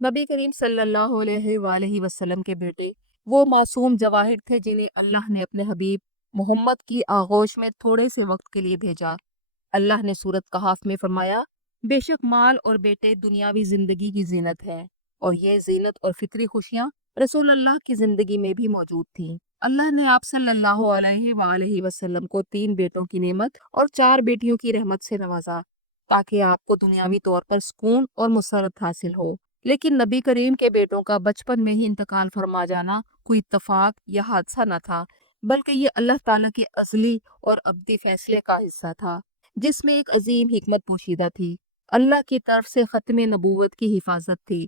नबी करीम सल्लल्लाहु अलैहि वालैहि वसल्लम के बेटे वो मासूम जवाहिर थे जिन्हें अल्लाह ने अपने हबीब मोहम्मद की आगोश में थोड़े से वक्त के लिए भेजा। अल्लाह ने सूरत कहाफ में फरमाया, बेशक माल और बेटे दुनियावी जिंदगी की जीनत है, और ये जीनत और फितरी खुशियाँ रसूल अल्लाह की जिंदगी में भी मौजूद थी। अल्लाह ने आप सल्लल्लाहु अलैहि वसल्लम को 3 बेटों की नेमत और 4 बेटियों की रहमत से नवाजा, ताकि आपको दुनियावी तौर पर सुकून और मुसरत हासिल हो। लेकिन नबी करीम के बेटों का बचपन में ही इंतकाल फरमा जाना कोई इत्तफाक या हादसा न था, बल्कि ये अल्लाह ताला के अज़ली और अब्दी फैसले का हिस्सा था, जिसमें एक अजीम हिकमत पोशीदा थी। अल्लाह की तरफ से खत्म नबूवत की हिफाजत थी,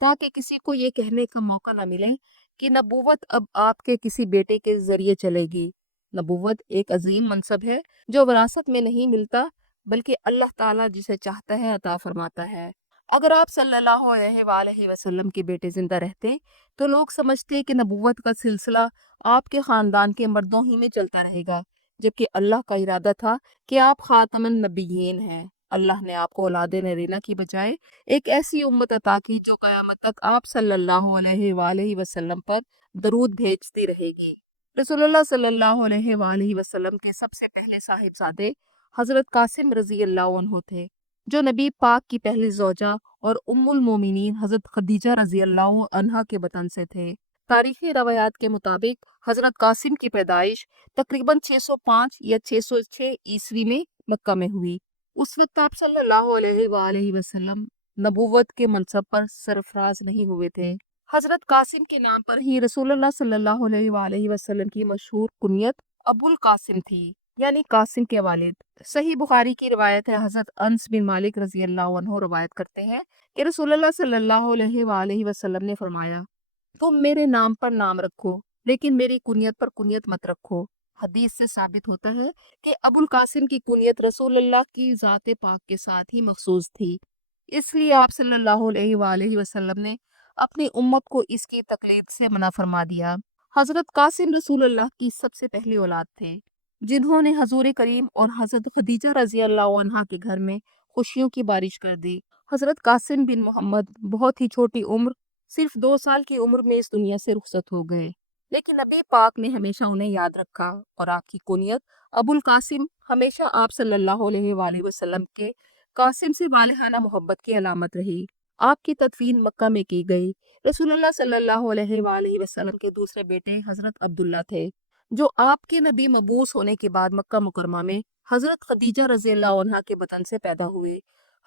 ताकि किसी को ये कहने का मौका न मिले कि नबूवत अब आपके किसी बेटे के जरिए चलेगी। नबूवत एक अजीम मनसब है जो विरासत में नहीं मिलता, बल्कि अल्लाह ताला जिसे चाहता है अता फरमाता है। अगर आप सल्लल्लाहु अलैहि वसल्लम के बेटे जिंदा रहते तो लोग समझते कि नबूवत का सिलसिला आपके खानदान के मर्दों ही में चलता रहेगा, जबकि अल्लाह का इरादा था कि आप खातमुन नबिय्यीन हैं। अल्लाह ने आपको औलादे नरीना की बजाय एक ऐसी उम्मत अता की जो कयामत तक आप सल्लल्लाहु अलैहि वसल्लम पर दरूद भेजती रहेगी। रसूलुल्लाह सल्लल्लाहु अलैहि वसल्लम के सबसे पहले साहिबजादे हजरत कासिम रजी अल्लाह अन्हु थे, जो नबी पाक की पहली ज़ौजा और उम्मुल मोमिनीन हजरत खदीजा रजी अल्लाह अन्हा के बतन से थे। तारीखी रवायात के मुताबिक हजरत कासिम की पैदाइश तकरीबन 605 या 606 ईस्वी में मक्का में हुई। उस वक्त आप सल्लल्लाहु अलैहि वसल्लम नबूवत के मनसब पर सरफराज नहीं हुए थे। हजरत कासिम के नाम पर ही रसूलुल्लाह सल्लल्लाहु अलैहि वसल्लम की मशहूर कुनियत अबुल कासिम थी, यानी कासिम के वालिद। सही बुखारी की रिवायत है, हजरत अनस बिन मालिक रजी अल्लाह अन्हु रिवायत करते हैं कि रसूलुल्लाह सल्लल्लाहु अलैहि वसल्लम ने फरमाया, तुम मेरे नाम पर नाम रखो, लेकिन मेरी कुनियत पर कुनियत मत रखो। हदीस से साबित होता है कि अबुल कासिम की कुनियत रसूलुल्लाह की ज़ात पाक के साथ ही मखसूस थी, इसलिए आप सल्लल्लाहु अलैहि वसल्लम ने अपनी उम्मत को इसकी तकलीद से मना फरमा दिया। हजरत कासिम रसूलुल्लाह की सबसे पहली औलाद थे, जिन्होंने हजूर करीम और हजरत खदीजा रजी अल्लाह अन्हा के घर में खुशियों की बारिश कर दी। हजरत कासिम बिन मोहम्मद बहुत ही छोटी उम्र, सिर्फ 2 साल की उम्र में इस दुनिया से रुखसत हो गए, लेकिन नबी पाक ने हमेशा उन्हें याद रखा और आपकी कुनियत अबुल कासिम हमेशा आप सल्लल्लाहु अलैहि वसल्लम के कासिम से वालिहाना मोहब्बत की अलामत रही। आपकी तदफीन मक्का में की गई। रसूलुल्लाह सल्लल्लाहु अलैहि वसल्लम के दूसरे बेटे हजरत अब्दुल्ला थे, जो आपके नबी मबूस होने के बाद मक्का मुकरमा में हजरत खदीजा रजी अल्लाह अन्हा के बतन से पैदा हुए।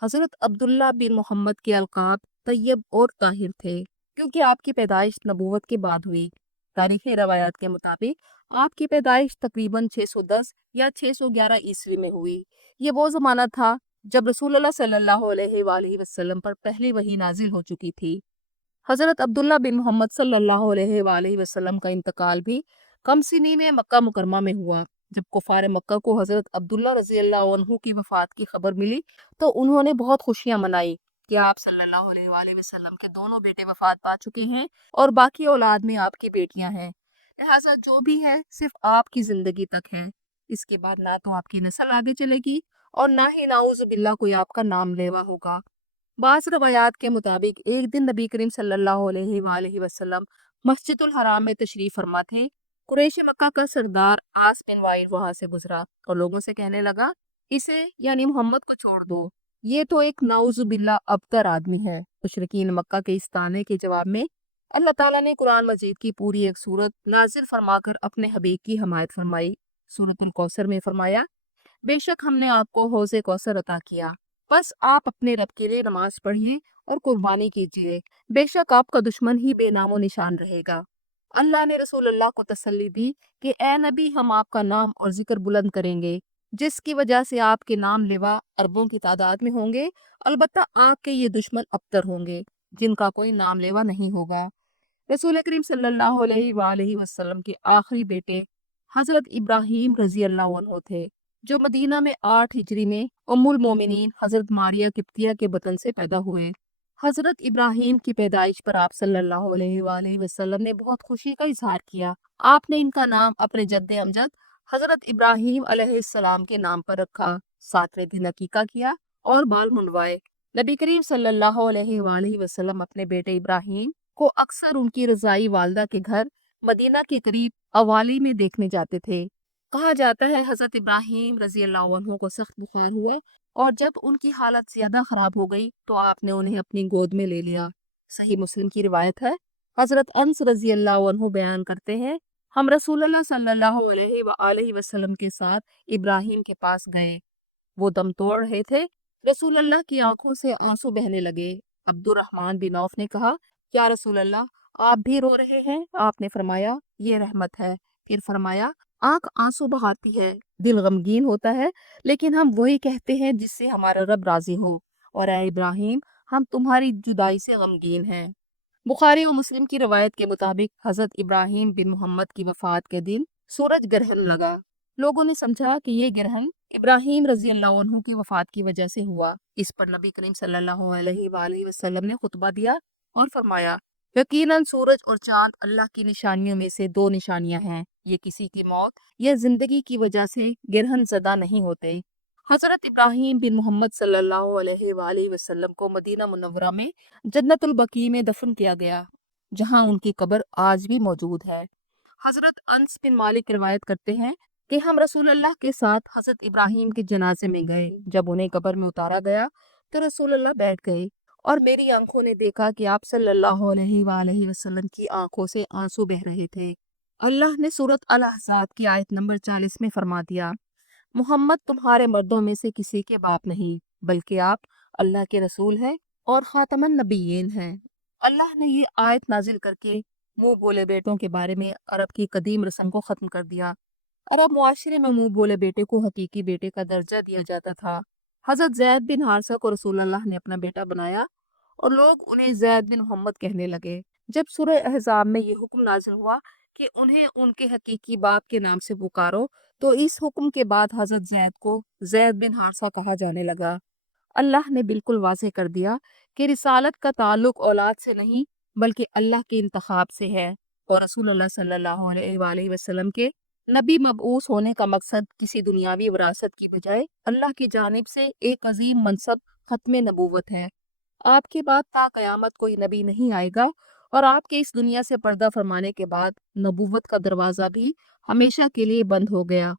हजरत अब्दुल्ला बिन मोहम्मद के अलकाब तैयब और ताहिर थे, क्योंकि आपकी पैदाइश नबूवत के बाद हुई। तारीखी रवायात के मुताबिक आपकी पैदाइश तकरीबन 610 या 611 ईस्वी में हुई। ये वो ज़माना था जब रसूलुल्लाह सल्लल्लाहु अलैहि वसल्लम पर पहली वही नाजिल हो चुकी थी। हजरत अब्दुल्ला बिन मोहम्मद सल्लल्लाहु अलैहि वसल्लम का इंतकाल भी कम सिनी में मक्का मुकरमा में हुआ। जब कुफार मक्का को हजरत अब्दुल्ला रजी अल्लाह अन्हु की वफात की खबर मिली तो उन्होंने बहुत खुशियां मनाई कि आप सल्लल्लाहु अलैहि वसल्लम के दोनों बेटे वफात पा चुके हैं और बाकी औलाद में आपकी बेटियां हैं, लिहाजा जो भी है सिर्फ आपकी जिंदगी तक है। इसके बाद ना तो आपकी नस्ल आगे चलेगी और ना ही नाउजुबिल्ला कोई आपका नाम लेवा होगा। बाज़ रवायात के मुताबिक एक दिन नबी करीम सल्लल्लाहु अलैहि वसल्लम मस्जिदुल हराम में तशरीफ फरमा थे। कुरैश मक्का का सरदार आस बिन वाइल वहां से गुजरा और लोगों से कहने लगा, इसे यानी मोहम्मद को छोड़ दो, ये तो एक नाउजुबिल्ला अबतर आदमी है। मुशरिकीन मक्का के इस ताने के जवाब में अल्लाह ताला ने कुरान मजीद की पूरी एक सूरत नाजिल फरमाकर अपने हबीब की हमायत फरमाई। सूरतुल कौसर में फरमाया, बेशक हमने आपको हौज़े कौसर अता किया, बस आप अपने रब के लिए नमाज पढ़िए और कुर्बानी कीजिए, बेशक आपका दुश्मन ही बेनामो निशान रहेगा। अल्लाह ने रसूलुल्लाह को तसल्ली दी कि ए नबी, हम आपका नाम और जिक्र बुलंद करेंगे, जिसकी वजह से आपके नाम लेवा अरबों की तादाद में होंगे। अलबत्ता आपके ये दुश्मन अबतर होंगे, जिनका कोई नाम लेवा नहीं होगा। रसूल करीम सल्लल्लाहु अलैहि वसल्लम के आखिरी बेटे हजरत इब्राहीम रजी अल्लाह अन्हु थे, जो मदीना में 8 हिजरी में उम्मुल मोमिनीन हजरत मारिया किप्तिया के बतन से पैदा हुए। हजरत इब्राहीम की पैदाइश पर आप सल्लल्लाहु अलैहि वसल्लम ने बहुत खुशी का इजहार किया। आपने इनका नाम अपने जद्दे अमजद हजरत इब्राहीम अलैहिस्सलाम के नाम पर रखा। 7वें दिन अकीका किया और बाल मुंडवाए। نبی کریم صلی اللہ علیہ وآلہ وسلم اپنے بیٹے ابراہیم کو اکثر ان کی رضائی والدہ کے گھر مدینہ کے قریب اوالی میں دیکھنے جاتے تھے۔ کہا جاتا ہے حضرت ابراہیم رضی اللہ عنہ کو سخت بخار ہوا اور جب ان کی حالت زیادہ خراب ہو گئی تو آپ نے انہیں اپنی گود میں لے لیا۔ صحیح مسلم کی روایت ہے، حضرت انس رضی اللہ عنہ بیان کرتے ہیں، ہم رسول اللہ صلی اللہ علیہ وآلہ وسلم کے ساتھ ابراہیم کے پاس گئے، وہ دم توڑ رہے تھے، رسول اللہ کی آنکھوں سے آنسو بہنے لگے۔ عبد الرحمن بن عوف نے کہا، کیا رسول اللہ آپ بھی رو رہے ہیں؟ آپ نے فرمایا یہ رحمت ہے۔ پھر فرمایا آنکھ آنسو بہاتی ہے، دل غمگین ہوتا ہے، لیکن ہم وہی کہتے ہیں جس سے ہمارا رب راضی ہو، اور اے ابراہیم ہم تمہاری جدائی سے غمگین ہیں۔ بخاری و مسلم کی روایت کے مطابق حضرت ابراہیم بن محمد کی وفات کے دن سورج گرہن لگا۔ لوگوں نے سمجھا کہ یہ گرہن ابراہیم رضی اللہ عنہ کی وفات کی وجہ سے ہوا۔ اس پر نبی کریم صلی اللہ علیہ وآلہ وسلم نے خطبہ دیا اور فرمایا، یقیناً سورج اور چاند اللہ کی نشانیوں میں سے دو نشانیاں ہیں، یہ کسی کی موت یا زندگی کی وجہ سے گرہن زدہ نہیں ہوتے۔ حضرت ابراہیم بن محمد صلی اللہ علیہ وآلہ وسلم کو مدینہ منورہ میں جنت البقیع میں دفن کیا گیا، جہاں ان کی قبر آج بھی موجود ہے۔ حضرت انس بن مالک روایت کرتے ہیں کہ ہم رسول اللہ کے ساتھ حضرت ابراہیم کے جنازے میں گئے، جب انہیں قبر میں اتارا گیا تو رسول اللہ بیٹھ گئے اور میری آنکھوں نے دیکھا کہ آپ صلی اللہ علیہ وآلہ وسلم کی آنکھوں سے آنسو بہ رہے تھے۔ اللہ نے سورۃ الاحزاب کی آیت نمبر 40 میں فرما دیا، محمد تمہارے مردوں میں سے کسی کے باپ نہیں، بلکہ آپ اللہ کے رسول ہیں اور خاتم النبیین ہیں۔ اللہ نے یہ آیت نازل کر کے منہ بولے بیٹوں کے بارے میں عرب کی قدیم رسم کو ختم کر دیا۔ عرب معاشرے میں منہ بولے بیٹے کو حقیقی بیٹے کا درجہ دیا جاتا تھا۔ حضرت زید بن حارثہ کو رسول اللہ نے اپنا بیٹا بنایا اور لوگ انہیں زید بن محمد کہنے لگے۔ جب سورہ احزاب میں یہ حکم نازل ہوا کہ انہیں ان کے حقیقی باپ کے نام سے پکارو، تو اس حکم کے بعد حضرت زید کو زید بن حارثہ کہا جانے لگا۔ اللہ نے بالکل واضح کر دیا کہ رسالت کا تعلق اولاد سے نہیں بلکہ اللہ کے انتخاب سے ہے، اور رسول اللہ صلی اللہ علیہ وآلہ وسلم کے نبی مبعوث ہونے کا مقصد کسی دنیاوی وراثت کی بجائے اللہ کی جانب سے ایک عظیم منصب ختم نبوت ہے۔ آپ کے بعد تا قیامت کوئی نبی نہیں آئے گا، اور آپ کے اس دنیا سے پردہ فرمانے کے بعد نبوت کا دروازہ بھی ہمیشہ کے لیے بند ہو گیا۔